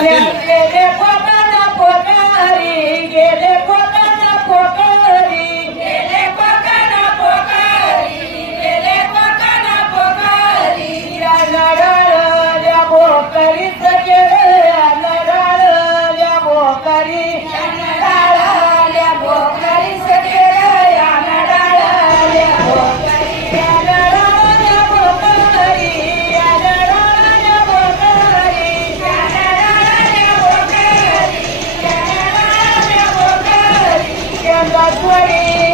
Soalnya I'm not ready.